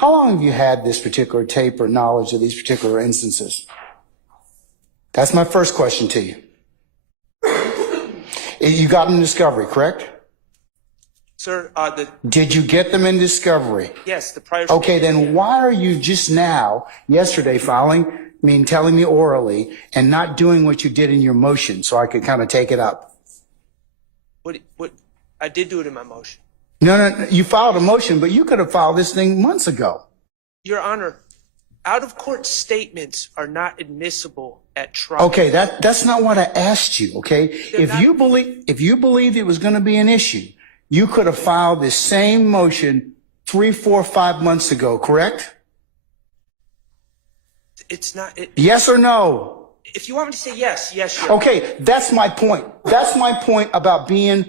How long have you had this particular tape or knowledge of these particular instances? That's my first question to you. You got them in discovery, correct? Sir, Did you get them in discovery? yes, the prior. Okay, then why are you just now, yesterday, telling me orally and not doing what you did in your motion so I could kind of take it up? What? I did do it in my motion. No, you filed a motion, but you could have filed this thing months ago. Your Honor, out-of-court statements are not admissible at trial. Okay, that's not what I asked you, okay? If you believed it was going to be an issue, you could have filed this same motion 3, 4, 5 months ago, correct? It's not. Yes or no? If you want me to say yes, Your Honor. Okay, that's my point. That's my point about being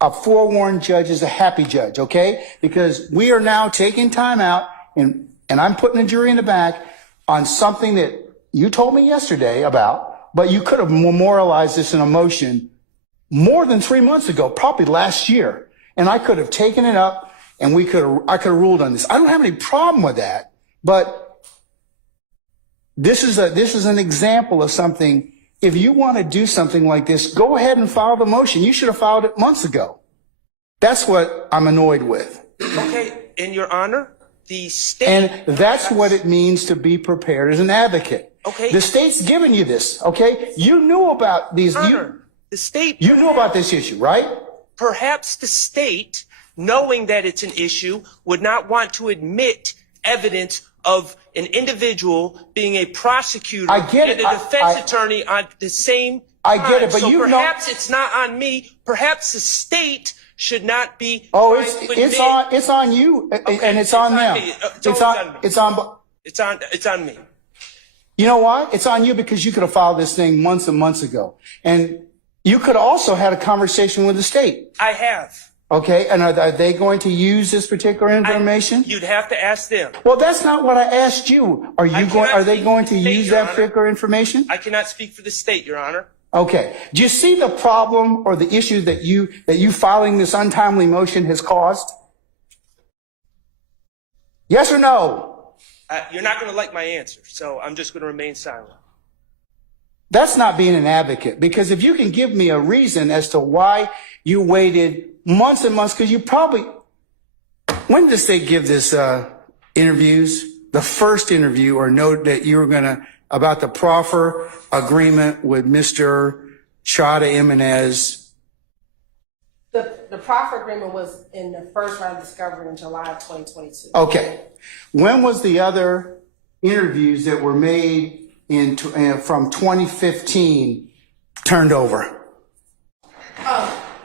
a forewarned judge is a happy judge, okay? Because we are now taking time out and I'm putting the jury in the back on something that you told me yesterday about, but you could have memorialized this in a motion more than 3 months ago, probably last year. And I could have taken it up and I could have ruled on this. I don't have any problem with that, but this is an example of something. If you want to do something like this, go ahead and file the motion. You should have filed it months ago. That's what I'm annoyed with. Okay, in Your Honor, the state. And that's what it means to be prepared as an advocate. Okay. The state's giving you this, okay? You knew about these. Honor, the state. You knew about this issue, right? Perhaps the state, knowing that it's an issue, would not want to admit evidence of an individual being a prosecutor I get and it. a defense attorney on the same time. I get it, but so perhaps it's not on me. Perhaps the state should not be. Oh, it's on you, Okay, and it's on them. Me. It's on me. You know why? It's on you because you could have filed this thing months and months ago, and you could also had a conversation with the state. I have. Okay, and are they going to use this particular information? You'd have to ask them. Well, that's not what I asked you. Are they going to use that particular information? I cannot speak for the state, Your Honor. Okay. Do you see the problem or the issue that you filing this untimely motion has caused? Yes or no? You're not going to like my answer, so I'm just going to remain silent. That's not being an advocate, because if you can give me a reason as to why you waited months and months, because you probably, when did the state give this interviews? The first interview or note that you were going to, about the proffer agreement with Mr. Chada Jimenez. The proffer agreement was in the first round of discovery in July of 2022. Okay. When was the other interviews that were made from 2015 turned over?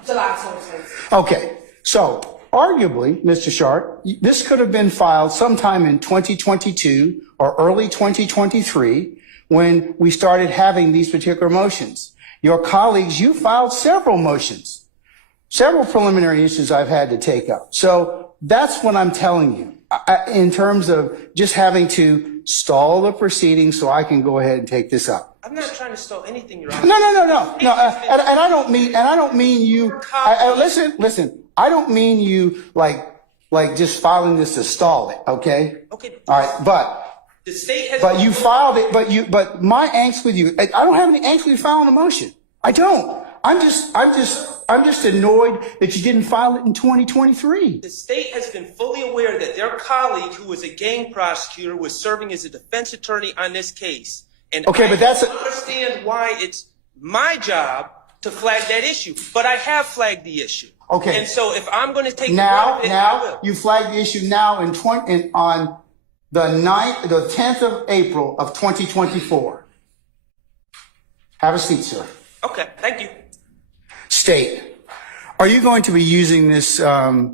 July 2022. Okay. So arguably, Mr. Schardt, this could have been filed sometime in 2022 or early 2023 when we started having these particular motions. Your colleagues, you filed several motions, several preliminary issues I've had to take up. So that's what I'm telling you in terms of just having to stall the proceedings so I can go ahead and take this up. I'm not trying to stall anything, Your Honor. No. And I don't mean you. Listen. I don't mean you like just filing this to stall it. Okay. Okay. All right. But the state has. But you filed it. But my angst with you. I don't have any angst with you filing a motion. I don't. I'm just annoyed that you didn't file it in 2023. The state has been fully aware that their colleague, who was a gang prosecutor, was serving as a defense attorney on this case. And okay, I but that's don't understand why it's my job to flag that issue. But I have flagged the issue. Okay. And so if I'm going to take now I will. You flagged the issue now on the 10th of April of 2024. Have a seat, sir. Okay, thank you. State, are you going to be using this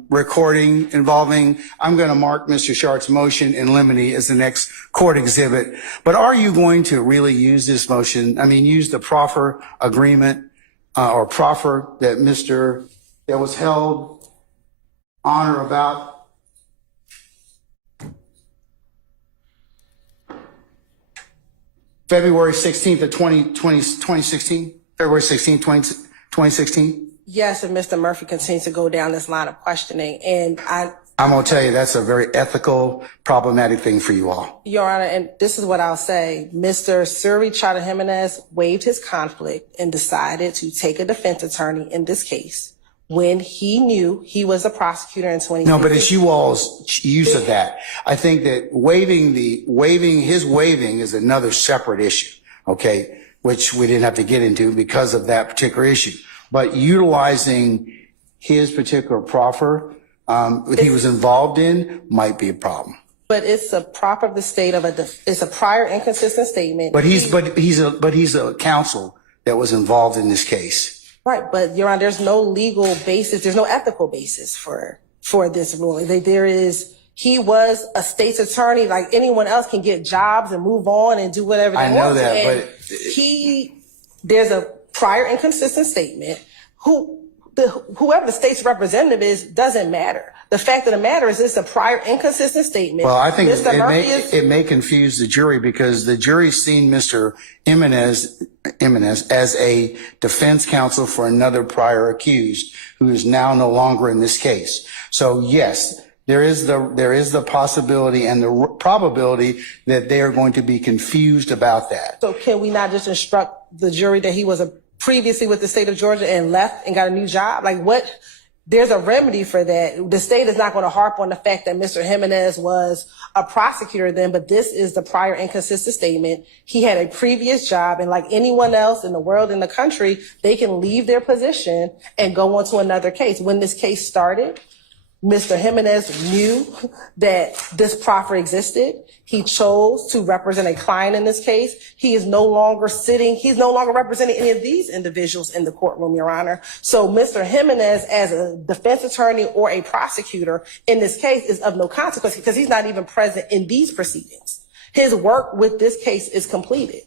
recording involving, I'm going to mark Mr. Schart's motion in limine as the next court exhibit, but are you going to really use this motion, use the proffer agreement or proffer that was held on or about February 16th of 2016? February 16th, 2016? Yes, and Mr. Murphy continues to go down this line of questioning. And I'm going to tell you that's a very ethical, problematic thing for you all. Your Honor, and this is what I'll say. Mr. Suri Chada Jimenez waived his conflict and decided to take a defense attorney in this case when he knew he was a prosecutor in 2016. No, but it's you all's use of that. I think that waiving is another separate issue, okay, which we didn't have to get into because of that particular issue. But utilizing his particular proffer he was involved in might be a problem. But it's a proffer of the state of it's a prior inconsistent statement. But he's a counsel that was involved in this case. Right, but Your Honor, there's no legal basis, there's no ethical basis for this ruling. He was a state's attorney, like anyone else can get jobs and move on and do whatever they want. I know that, and but there's a prior inconsistent statement. Whoever the state's representative is doesn't matter. The fact of the matter is it's a prior inconsistent statement. Well, I think it may confuse the jury because the jury's seen Mr. Jimenez as a defense counsel for another prior accused who is now no longer in this case. So yes, there is the possibility and the probability that they are going to be confused about that. So can we not just instruct the jury that he was previously with the state of Georgia and left and got a new job? Like what? There's a remedy for that. The state is not going to harp on the fact that Mr. Jimenez was a prosecutor then, but this is the prior inconsistent statement. He had a previous job, and like anyone else in the world, in the country, they can leave their position and go on to another case. When this case started, Mr. Jimenez knew that this proffer existed. He chose to represent a client in this case. He's no longer representing any of these individuals in the courtroom, Your Honor. So Mr. Jimenez, as a defense attorney or a prosecutor in this case, is of no consequence because he's not even present in these proceedings. His work with this case is completed,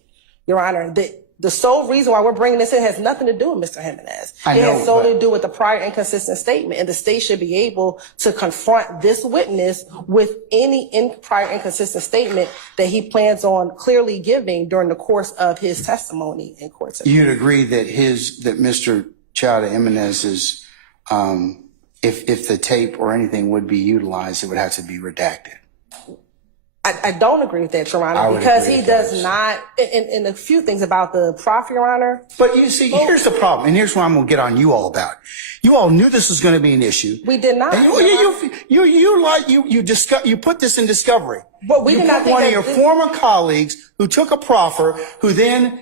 Your Honor. The sole reason why we're bringing this in has nothing to do with Mr. Jimenez. It has solely to do with the prior inconsistent statement, and the state should be able to confront this witness with any prior inconsistent statement that he plans on clearly giving during the course of his testimony in court. You'd agree that Mr. Chada Jimenez's, if the tape or anything would be utilized, it would have to be redacted. I don't agree with that, Your Honor, because he does not, and a few things about the proffer, Your Honor. But you see, here's the problem, and here's what I'm going to get on you all about. You all knew this was going to be an issue. We did not. You put this in discovery. But we did not think one of your former colleagues who took a proffer, who then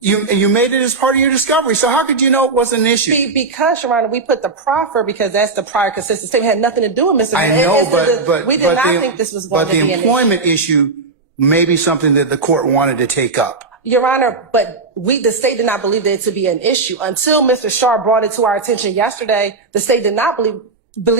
you made it as part of your discovery. So how could you know it wasn't an issue? Because, Your Honor, we put the proffer because that's the prior consistent statement. It had nothing to do with Mr. I know, but we did not think this was going to be an issue. But the employment issue may be something that the court wanted to take up. Your Honor, but the state did not believe that to be an issue until Mr. Schardt brought it to our attention yesterday. The state did not believe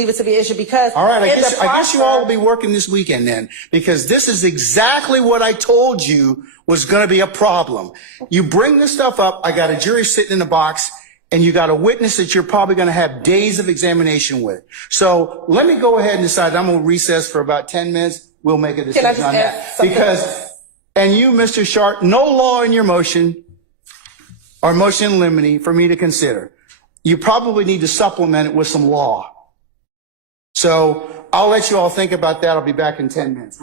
it to be an issue because all right, I guess you all will be working this weekend then, because this is exactly what I told you was going to be a problem. You bring this stuff up, I got a jury sitting in the box, and you got a witness that you're probably going to have days of examination with. So let me go ahead and decide. I'm going to recess for about 10 minutes. We'll make a decision on that. And you, Mr. Schardt, no law in your motion or motion in limine for me to consider. You probably need to supplement it with some law. So I'll let you all think about that. I'll be back in 10 minutes.